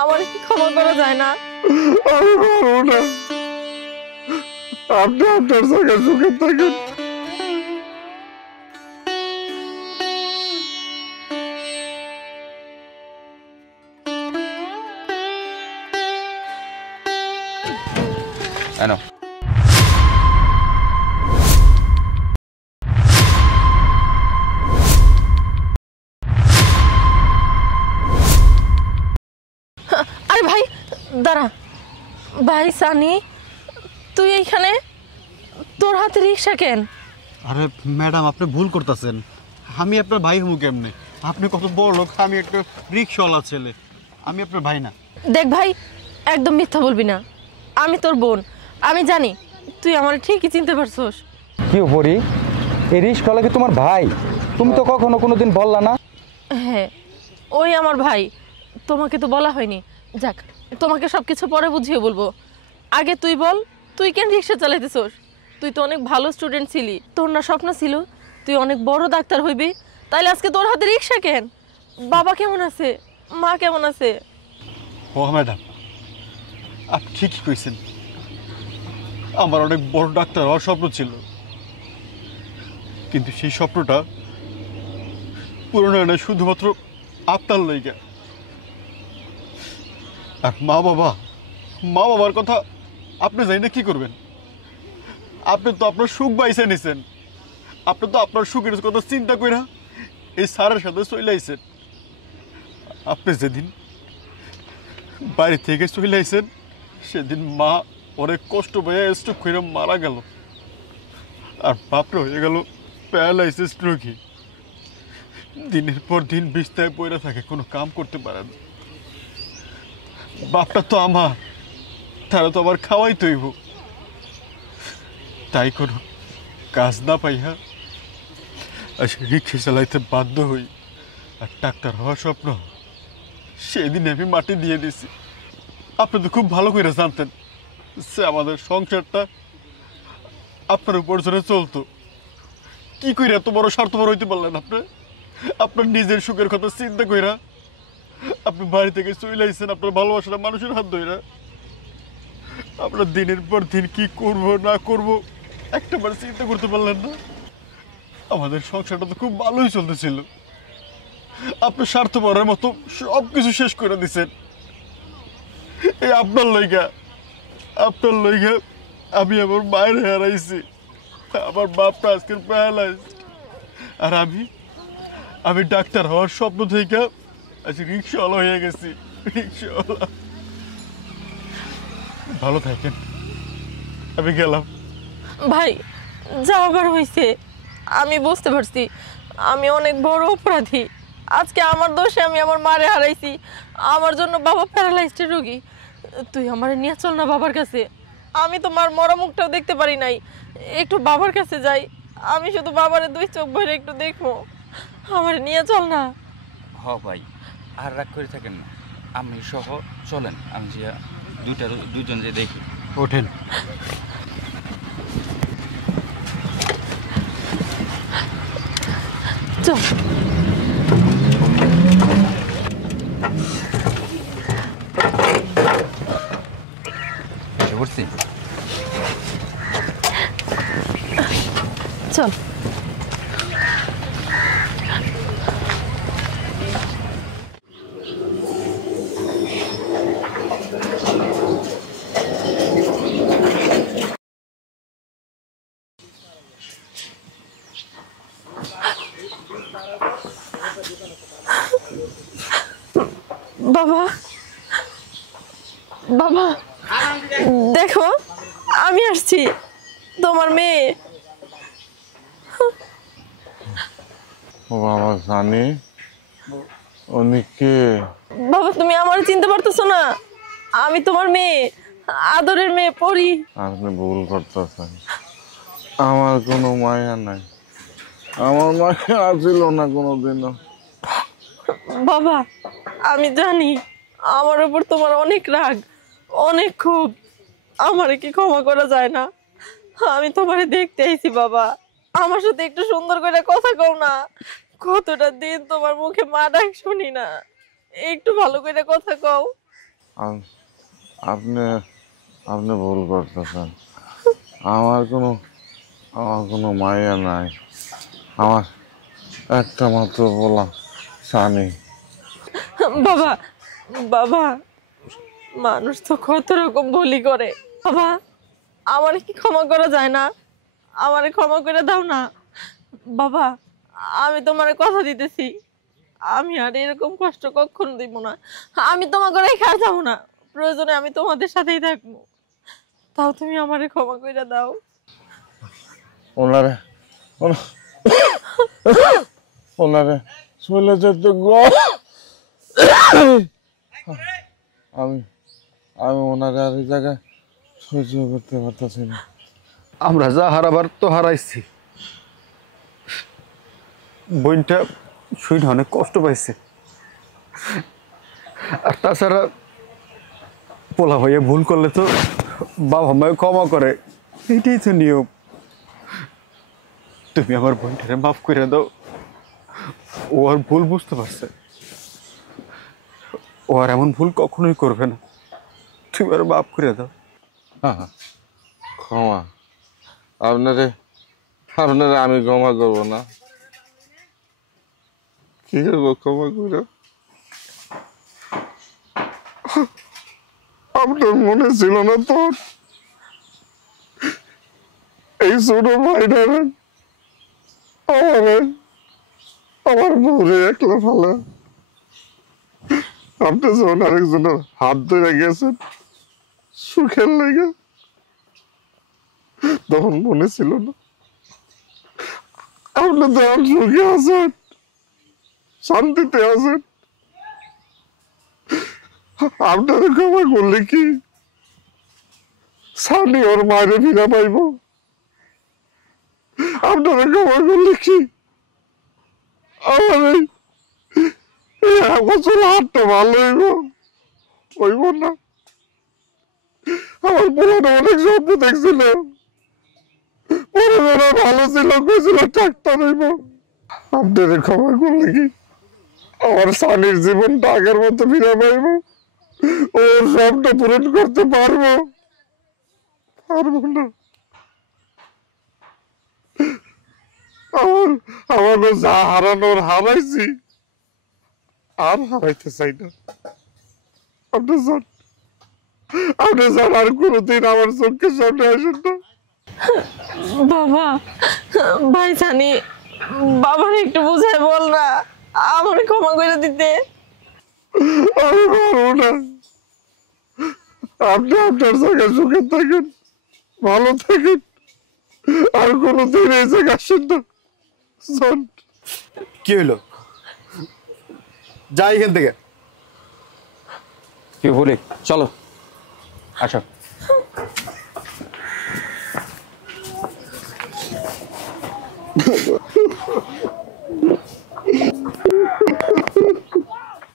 আমার কি ক্ষমা করা যায় না? আমি পারবো না। আপনি আপনার জায়গায় সুখে থাকেন। এনো আরে ভাই দাঁড়া। ভাই সানি, তুই এইখানে? তোর হাতে রিক্সা কেন? আরে ম্যাডাম, আপনি ভুল করতেছেন। আমি আপনার ভাই হবো কেমনে? আপনি কত বড় লোক, আমি একটা রিক্সাওয়ালা ছেলে, আমি আপনার ভাই না। দেখ ভাই, একদম মিথ্যা বলবি না। আমি তোর বোন, আমি জানি তুই আমার ঠিকই চিনতে পারছস। কি উপরি এই রিস্কওয়ালা কি তোমার ভাই? তুমি তো কখনো কোনোদিন বললা না। হ্যাঁ, ওই আমার ভাই। তোমাকে তো বলা হয়নি। যাক, তোমাকে সব কিছু পরে বুঝিয়ে বলবো। আগে তুই বল, তুই কেন রিক্সা চালাইতেছস? তুই তো অনেক ভালো স্টুডেন্ট ছিলি, তোর না স্বপ্ন ছিল তুই অনেক বড় ডাক্তার হইবি? তাইলে আজকে তোর হাতে রিক্সা কেন? বাবা কেমন আছে? মা কেমন আছে? ও ম্যাডাম, আপনি ঠিকই কইছেন। আমার অনেক বড় ডাক্তার হওয়ার স্বপ্ন ছিল, কিন্তু সেই স্বপ্নটা পূরণ হয় না শুধুমাত্র আপনার লইগা। আর মা বাবার কথা আপনি জানি না কি করবেন। আপনি তো আপনার সুখ বাইছে নিছেন, আপনি তো আপনার সুখের কথা চিন্তা কইরা এই স্যারের সাথে চলে আইছেন। আপনি যেদিন বাড়ি থেকে চলে আইছেন সেদিন মা অনেক কষ্ট পেয়ে স্ট্রোক করে মারা গেল, আর বাপটা হয়ে গেল প্যারালাইসিস রোগী। দিনের পর দিন বিছনায় পড়ে থাকে, কোনো কাম করতে পারে না। বাপটা তো আমার, তারা তো আবার খাওয়াই তৈব। তাই কোনো কাজ না পাইয়া রিক্সা চালাইতে বাধ্য হই, আর ডাক্তার হওয়ার স্বপ্ন সেদিন আমি মাটি দিয়ে দিছি। আপনি তো খুব ভালো করে জানতেন সে আমাদের সংসারটা আপনার উপার্জনে চলতো। কি কইরা এত বড় স্বার্থপর হইতে পারলেন আপনি? আপনার নিজের সুখের কথা চিন্তা কইরা আপনি বাড়ি থেকে চলে আইছেন আপনার ভালোবাসাটা মানুষের হাত ধইরা। আপনার দিনের পর দিন কি করব না করব একটাবার চিন্তা করতে পারলেন না। আমাদের সংসারটা তো খুব ভালোই চলতেছিল, আপনি স্বার্থপরের মতো সব কিছু শেষ করে দিছেন। এই আপনার লইগা আমি আমার মায়ের হারাইছি, আমার বাপটা আজকের প্যারালাইজ। আর আমি ডাক্তার হওয়ার স্বপ্ন থেকে আজ রিক্সাওয়ালা হয়ে গেছি, রিক্সাওয়ালা। ভালো থাকেন, আমি গেলাম। ভাই যাওয়াবার হয়েছে, আমি বুঝতে পারছি আমি অনেক বড় অপরাধী। আজকে আমার দোষে আমি আমার মারে হারাইছি, আমার জন্য বাবা প্যারালাইজড রোগী। তুই আমার নিয়ে চল না বাবার কাছে। আমি তোমার মরা মুখটাও দেখতে পারি নাই, একটু বাবার কাছে যাই। আমি শুধু বাবারে দুই চোখ ভরে একটু দেখবো, আমার নিয়ে চল না। হ ভাই, আর রাগ করে থাকেন না, আমি সহ চলেন, আমি যে দুজন যে দেখি। ওঠেন। চল। এসে পড়ছি। চল। বাবা, বাবা দেখো আমি আসছি, তোমার মেয়ে। বাবা জানি উনি কে? বাবা তুমি আমার চিনতে পারতেছো না? আমি তোমার মেয়ে, আদরের মেয়ে পরি। আপনি ভুল করতেছেন, আমার কোনো মায়া নাই, আমার মায়া ছিল না কোনোদিনও। বাবা আমি জানি আমার উপর তোমার অনেক রাগ, অনেক ক্ষোভ। আমারে কি ক্ষমা করা যায় না? আমি তোমারে দেখতে আইছি বাবা, আমার সাথে একটু সুন্দর করে কথা কও না। কতটা দিন তোমার মুখে মা ডাক শুনি না, একটু ভালো করে কথা কও। আপ- আপনি আপনি ভুল করতেছেন। আমার কোনো মায়া নাই। আমার একটা মাত্র বলা সানি। বাবা, বাবা, মানুষ তো কত রকম ভুলই করে। বাবা, আমারে কি ক্ষমা করা যায় না? আমারে ক্ষমা করে দাও না বাবা। আমি তোমারে কথা দিতেছি, আমি আর এরকম কষ্ট কখনো দিব না। আমি তোমাকে রেখে আর যাবো না, প্রয়োজনে আমি তোমাদের সাথেই থাকবো। তাও তুমি আমারে ক্ষমা করে দাও। ওনারে ওনারে চলে যেতে আমি আমি ওনারে আর এই জায়গায় সহ্য করতে পারতেছি না। আমরা যা হারাবার তো হারাইছি, বোনটা শুনে অনেক কষ্ট পাইছে। আর তাছাড়া পোলা ভাইয়া ভুল করলে তো বাবা মায় ক্ষমা করে, এটাই তো নিয়ম। তুমি আমার বোনটারে মাফ করে দাও, ও আর ভুল বুঝতে পারছে, ও আর এমন ভুল কখনোই করবে না। তুমি আর মাফ করে দাও। ক্ষমা আপনারে আপনারে আমি ক্ষমা করবো না? কি করবো ক্ষমা করে? আপনার মনে ছিল না তো এই ছোট ভাইটারে আমার বউরে একলা ফেলা? আপনি যখন আরেকজনের হাত ধরে গেছেন সুখের লেগে, তখন মনে ছিল না? আপনি তখন সুখে আছেন, শান্তিতে আছেন। আপনারা ক্ষমা করলে কি সানি ওর মায়ের ফিরা পাইব? আপনারা ক্ষমা করলে কি আমার এই বছর হাতটা ভালো হইব না? আমার পুরানো অনেক স্বপ্ন দেখছিল, পরে ভালো ছিল, কইছিল ডাক্তার হইব। আপনারা ক্ষমা করলে কি আমার সানির জীবনটা আগের মতো ফিরে পাইব? ওর স্বপ্ন পূরণ করতে পারবো না? আমার যা হারানোর হারাইছি, আর হারাইতে চাই না। আপনি যান আর কোনোদিন আমার চোখের সামনে আসেন না। বাবা, ভাই জানি, বাবার একটু বুঝায় বল না, আমার ক্ষমা করে দিতে। আমি পারবো না। আপনি আপনার জায়গায় সুখে থাকেন, ভালো থাকেন, আর কোনোদিন এই জায়গায় আসেন না। যান। কি হইলো? যাই এখান থেকে। কি বলি, চলো আসো।